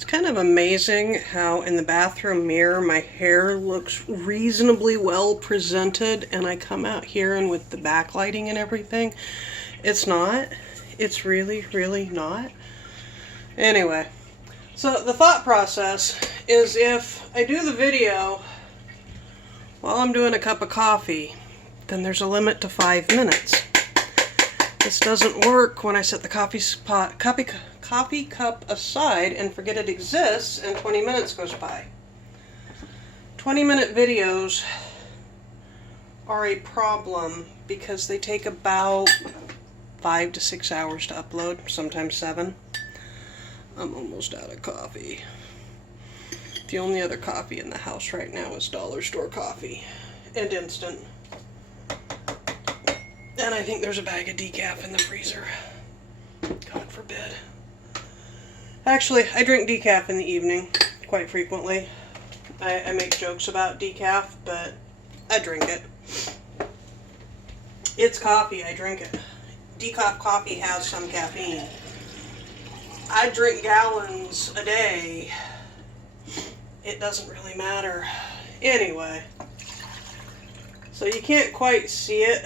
It's kind of amazing how in the bathroom mirror my hair looks reasonably well presented, and I come out here and with the backlighting and everything, it's not. It's really, really not. Anyway, so the thought process is if I do the video while I'm doing a cup of coffee, then there's a limit to 5 minutes. This doesn't work when I set the coffee cup aside and forget it exists and 20 minutes goes by. 20-minute videos are a problem because they take about 5 to 6 hours to upload, sometimes 7. I'm almost out of coffee. The only other coffee in the house right now is dollar store coffee and instant. And I think there's a bag of decaf in the freezer. God forbid. Actually, I drink decaf in the evening quite frequently. I make jokes about decaf, but I drink it. It's coffee, I drink it. Decaf coffee has some caffeine. I drink gallons a day. It doesn't really matter. Anyway, so you can't quite see it.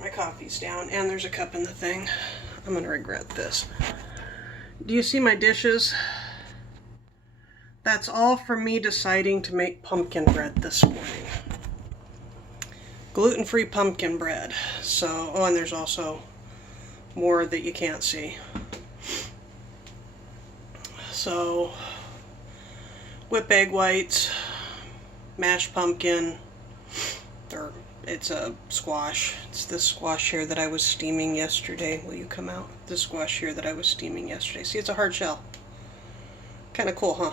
My coffee's down, and there's a cup in the thing. I'm gonna regret this. Do you see my dishes? That's all from me deciding to make pumpkin bread this morning. Gluten-free pumpkin bread. So, oh, and there's also more that you can't see. So, whip egg whites, mashed pumpkin, or it's a squash. It's this squash here that I was steaming yesterday. Will you come out? This squash here that I was steaming yesterday. See, it's a hard shell. Kind of cool, huh?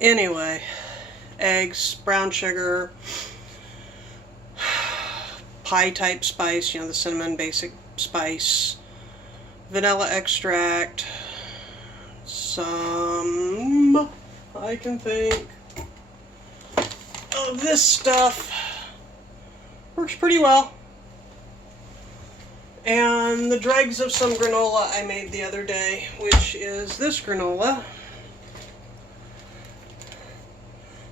Anyway, eggs, brown sugar, pie type spice, you know, the cinnamon basic spice, vanilla extract, some, I can think, of this stuff. Works pretty well. And the dregs of some granola I made the other day, which is this granola.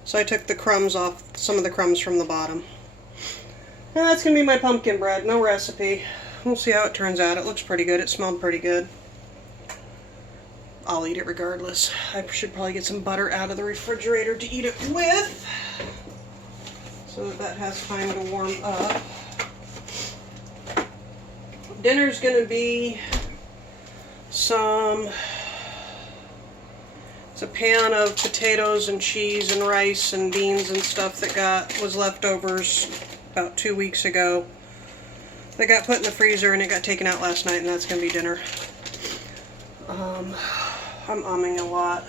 So I took the crumbs off, some of the crumbs from the bottom. And that's going to be my pumpkin bread. No recipe. We'll see how it turns out. It looks pretty good. It smelled pretty good. I'll eat it regardless. I should probably get some butter out of the refrigerator to eat it with, so that has time to warm up. Dinner's going to be it's a pan of potatoes and cheese and rice and beans and stuff that was leftovers about 2 weeks ago. That got put in the freezer and it got taken out last night, and that's going to be dinner. I'm umming a lot.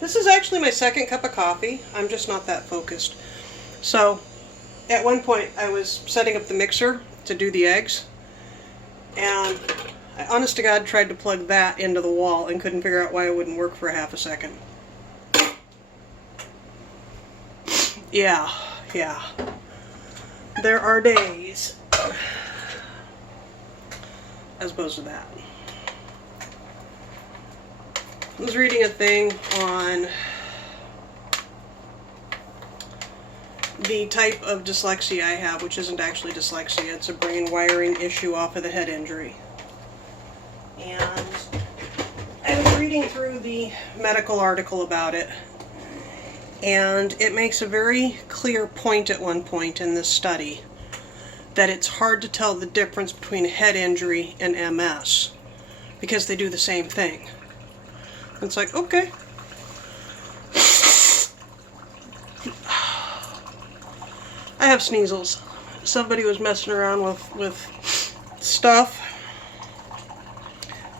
This is actually my second cup of coffee. I'm just not that focused. So, at one point I was setting up the mixer to do the eggs, and I honest to God tried to plug that into the wall and couldn't figure out why it wouldn't work for a half a second. Yeah. There are days as opposed to that. I was reading a thing on the type of dyslexia I have, which isn't actually dyslexia. It's a brain wiring issue off of the head injury. And I was reading through the medical article about it, and it makes a very clear point at one point in this study that it's hard to tell the difference between a head injury and MS because they do the same thing. It's like, okay. I have sneezels. Somebody was messing around with stuff.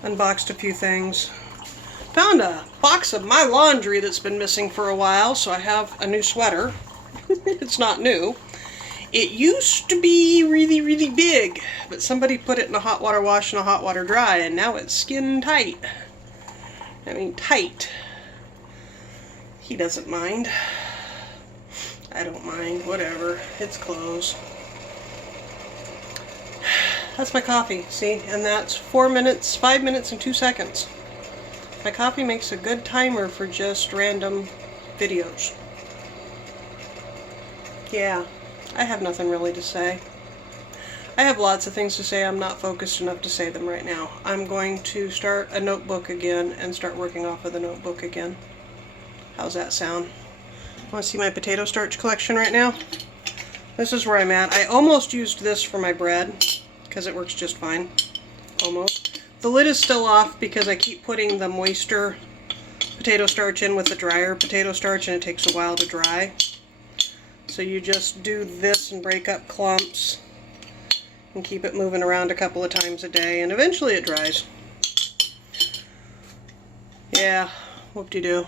Unboxed a few things. Found a box of my laundry that's been missing for a while, so I have a new sweater. It's not new. It used to be really, really big, but somebody put it in a hot water wash and a hot water dry, and now it's skin tight. I mean, tight. He doesn't mind. I don't mind. Whatever. It's clothes. That's my coffee, see? And that's 4 minutes, 5 minutes and 2 seconds. My coffee makes a good timer for just random videos. Yeah, I have nothing really to say. I have lots of things to say. I'm not focused enough to say them right now. I'm going to start a notebook again and start working off of the notebook again. How's that sound? Want to see my potato starch collection right now? This is where I'm at. I almost used this for my bread because it works just fine. Almost. The lid is still off because I keep putting the moister potato starch in with the drier potato starch and it takes a while to dry. So you just do this and break up clumps and keep it moving around a couple of times a day, and eventually it dries. Yeah, whoop-de-doo.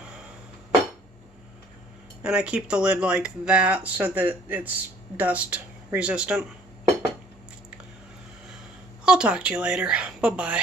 And I keep the lid like that so that it's dust resistant. I'll talk to you later. Bye-bye.